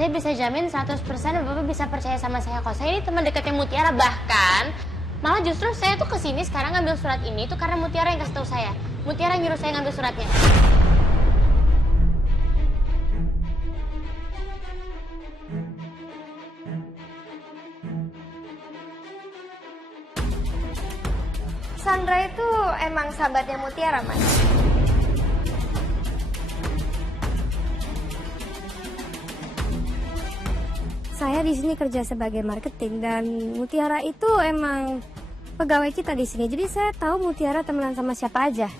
Saya bisa jamin 100% Bapak bisa percaya sama saya kok. Saya ini teman dekatnya Mutiara, bahkan malah justru saya tuh kesini sekarang ngambil surat ini tuh karena Mutiara yang kasih tahu saya. Mutiara nyuruh saya ngambil suratnya. Sandra itu emang sahabatnya Mutiara, Mas? Saya di sini kerja sebagai marketing dan Mutiara itu emang pegawai kita di sini. Jadi saya tahu Mutiara temenan sama siapa aja.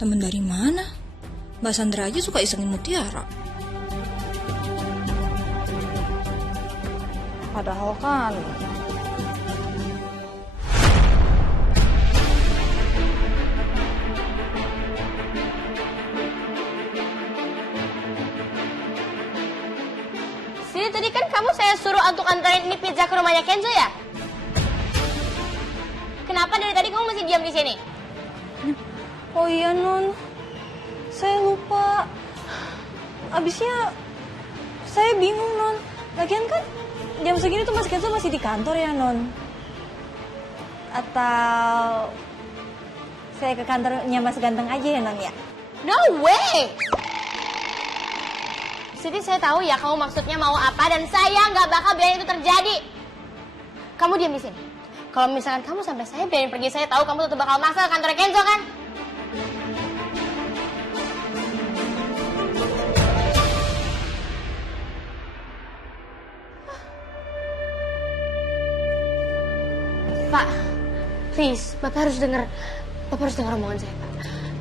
Temen dari mana? Mbak Sandra aja suka isengin Mutiara. Padahal kan... Sini tadi kan kamu saya suruh untuk antarin ini pizza ke rumahnya Kenzo ya? Kenapa dari tadi kamu masih diam di sini? Oh iya, Non. Saya lupa. Abisnya saya bingung, Non. Lagian kan jam segini tuh Mas Kenzo masih di kantor ya, Non? Atau saya ke kantornya Mas Ganteng aja ya, Non ya? No way! Siti, saya tahu ya kamu maksudnya mau apa dan saya nggak bakal biarin itu terjadi. Kamu diam di sini. Kalau misalkan kamu sampai saya biarin pergi, saya tahu kamu tetap bakal maksa ke kantor Kenzo kan? Pak, please, Bapak harus dengar omongan saya, Pak.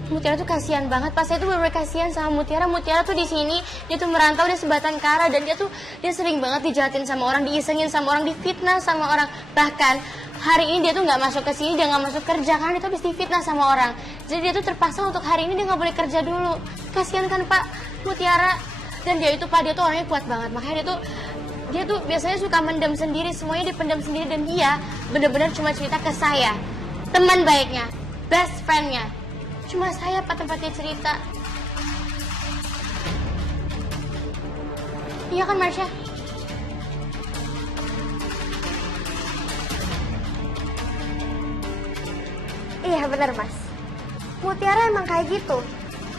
Mutiara tuh kasihan banget, Pak. Saya tuh bener-bener kasihan sama Mutiara. Mutiara tuh di sini, dia tuh merantau, dia sebatang kara dan dia sering banget dijahatin sama orang, diisengin sama orang, difitnah sama orang. Bahkan hari ini dia tuh nggak masuk ke sini, dia nggak masuk kerja karena dia tuh habis difitnah sama orang. Jadi dia tuh terpaksa untuk hari ini dia nggak boleh kerja dulu. Kasihan kan, Pak, Mutiara. Dan dia itu, Pak, dia tuh orangnya kuat banget. Makanya dia tuh biasanya suka mendem sendiri, semuanya dipendam sendiri dan dia bener-bener cuma cerita ke saya, teman baiknya, best friend-nya. Cuma saya Pak tempat dia cerita. Iya kan, Marsha? Iya benar, Mas. Mutiara emang kayak gitu.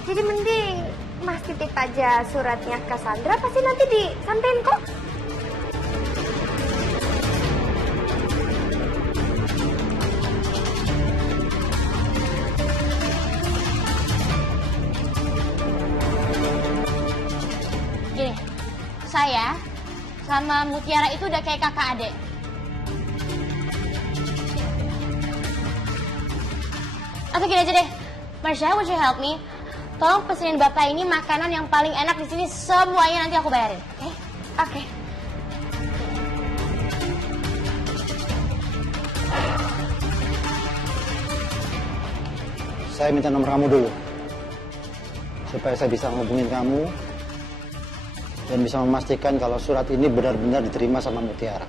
Jadi mending Mas titip aja suratnya ke Sandra, pasti nanti disampein kok. Gini, saya sama Mutiara itu udah kayak kakak adik. Atau gini aja deh, Marsha, would you help me? Tolong pesenin Bapak ini makanan yang paling enak di sini, semuanya nanti aku bayarin, oke? Oke. Saya minta nomor kamu dulu, supaya saya bisa menghubungin kamu dan bisa memastikan kalau surat ini benar-benar diterima sama Mutiara.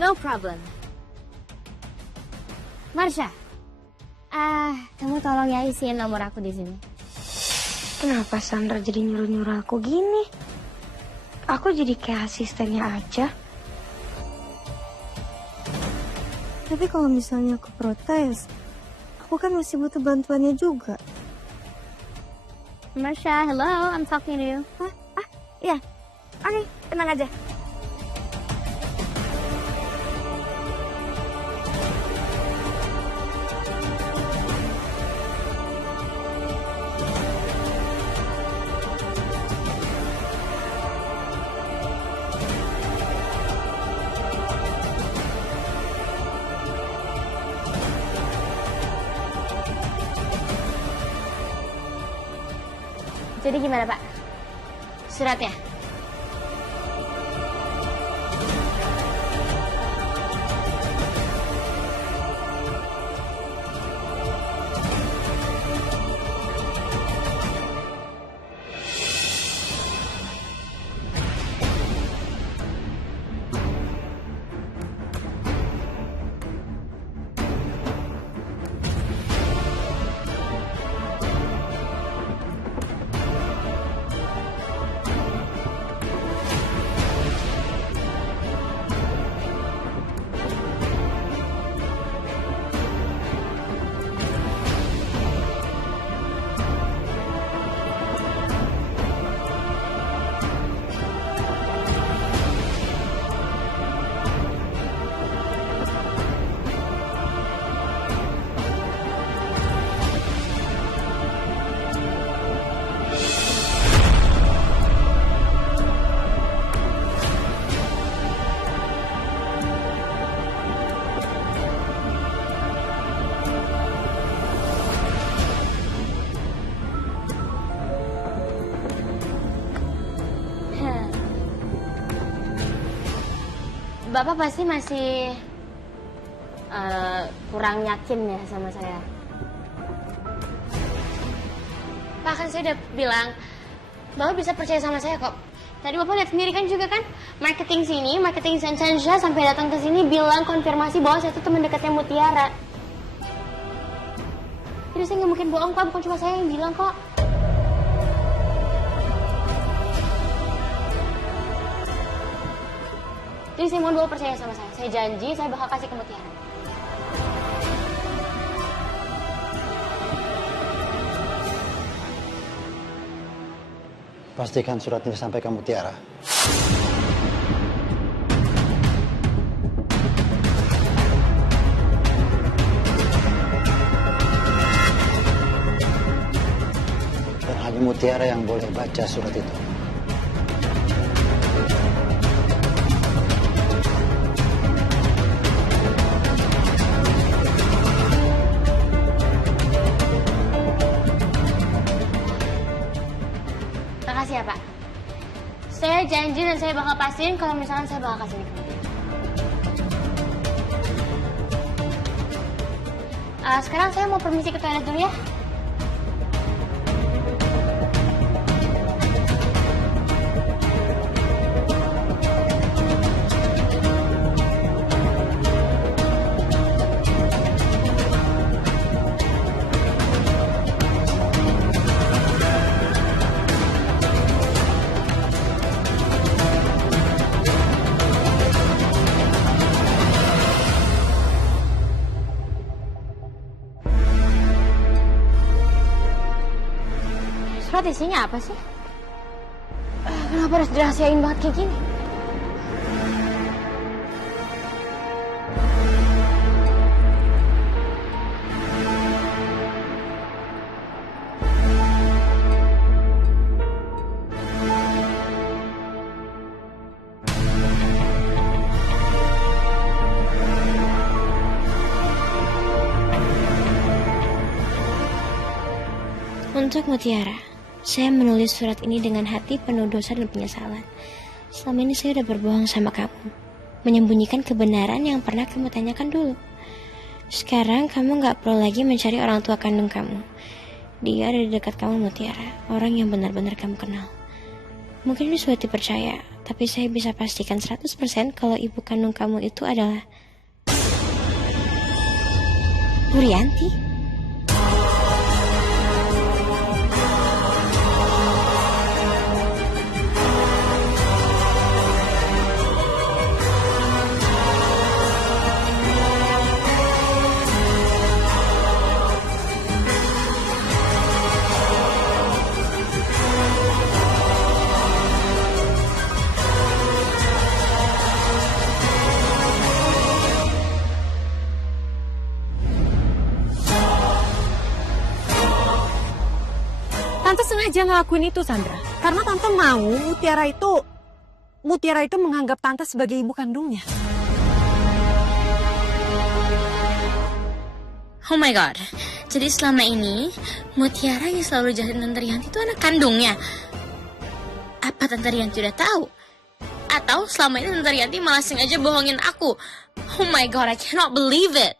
No problem. Marsha, kamu tolong ya isiin nomor aku di sini. Kenapa Sandra jadi nyuruh-nyuruh aku gini? Aku jadi kayak asistennya aja. Tapi kalau misalnya aku protes, aku kan masih butuh bantuannya juga. Marsha, hello, I'm talking to you. Hah? Iya. Oke, tenang aja. Jadi gimana, Pak? Suratnya? Bapak pasti masih kurang yakin ya sama saya. Pak, kan saya udah bilang Bapak bisa percaya sama saya kok. Tadi Bapak lihat sendiri kan juga kan, marketing sini, marketing Sanchansha sampai datang ke sini bilang konfirmasi bahwa saya itu teman dekatnya Mutiara. Jadi saya nggak mungkin bohong Pak, bukan cuma saya yang bilang kok. Jadi saya mohon Bapak percaya sama saya. Saya janji saya bakal kasih ke Mutiara. Pastikan surat ini sampai ke Mutiara. Dan hanya Mutiara yang boleh baca surat itu. Makasih ya Pak. Saya janji dan saya bakal pastiin kalau misalkan saya bakal kasih ini ke Mutiara. Sekarang saya mau permisi ke toilet dulu ya. Surat isinya apa sih? Kenapa harus dirahasiain banget kayak gini? Untuk Mutiara, saya menulis surat ini dengan hati penuh dosa dan penyesalan. Selama ini saya udah berbohong sama kamu, menyembunyikan kebenaran yang pernah kamu tanyakan dulu. Sekarang kamu gak perlu lagi mencari orang tua kandung kamu. Dia ada di dekat kamu, Mutiara, orang yang benar-benar kamu kenal. Mungkin ini sulit dipercaya, tapi saya bisa pastikan 100% kalau ibu kandung kamu itu adalah Wurianti. Tante sengaja ngelakuin itu, Sandra. Karena Tante mau Mutiara itu menganggap Tante sebagai ibu kandungnya. Oh my god, jadi selama ini Mutiara yang selalu jahatin Tante Rianti itu anak kandungnya. Apa Tante Rianti udah tahu? Atau selama ini Tante Rianti malah sengaja bohongin aku? Oh my god, I cannot believe it.